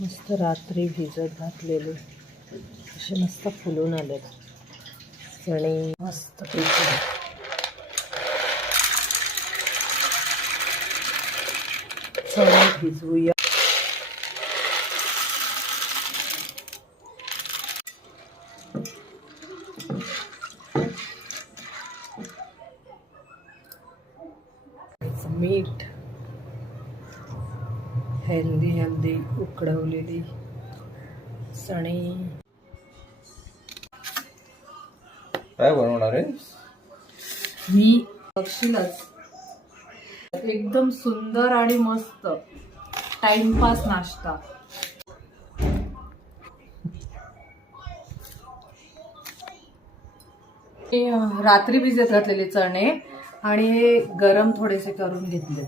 मस्त रात्री भिजत घातलेले. असे मस्त फुलून आले चणे मस्त पैकी. चणे भिजवूया. मीठ. हेल्दी हेल्दी उकडवलेली. चणे काय बनवणार आहे? मी बघशीलच. एकदम सुंदर आणि मस्त. टाइमपास नाश्ता. रात्री भिजत घातलेले चणे आणि हे गरम थोडेसे करून घेतले.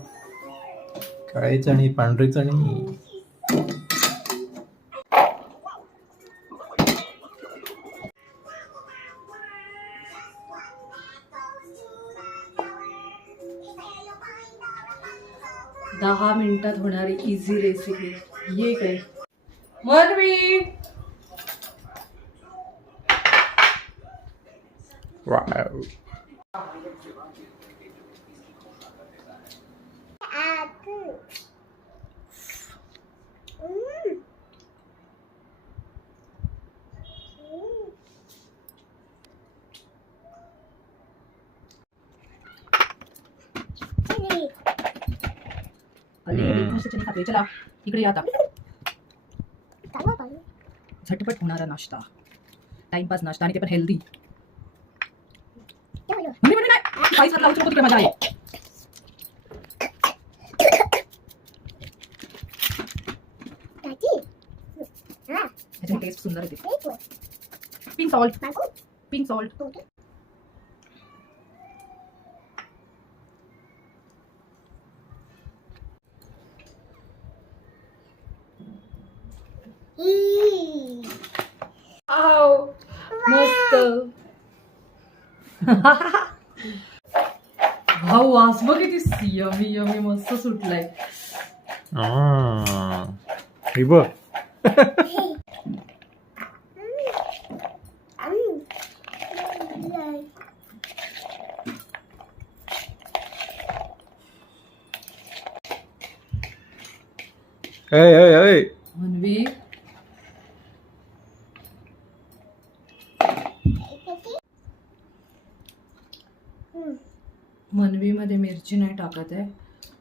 काळी चणी पांढरी चणी दहा मिनिटात होणारी इझी रेसिपी ये काय मनवी! वाव चला इकडे या आता. झटपट होणारा नाश्ता. टाइमपास नाश्ता आणि ते पण हेल्दी आहे ह्याची टेस्ट सुंदर येते. पिंक सॉल्ट पिंक सॉल्ट मस्त. भाऊ वास बघ किती यमी यमी मस्त सुटलाय. आ, हे बघ. ऐ, ऐ, ऐ. म्हणवी मनवीमध्ये मिरची नाही टाकत आहे.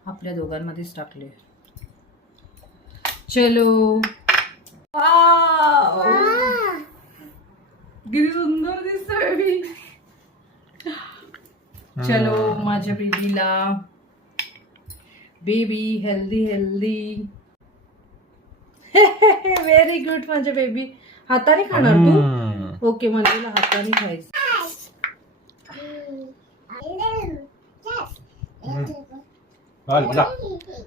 आपल्या दोघांमध्येच टाकली. चलो! किती सुंदर दिसत बेबी चलो माझ्या बेबीला baby healthy healthy very good माझ्या बेबी हाताने खाणार तू. ओके मनवीला हाताने खायचं.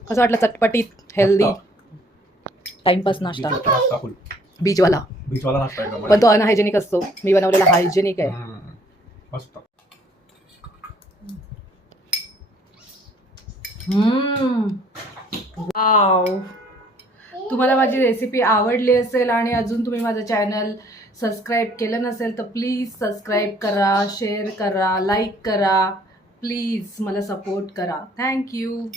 कसं वाटलं चटपटीत हेल्दी टाइमपास नाश्ता. बीचवाला बीचवाला पण तो अनहायजेनिक असतो. मी बनवलेला हायजेनिक आहे. वाव तुम्हाला माझी रेसिपी आवडली असेल आणि अजून तुम्ही माझं चॅनल सबस्क्राईब केलं नसेल तर प्लीज सबस्क्राईब करा शेअर करा लाईक करा. प्लीज मला सपोर्ट करा. Thank you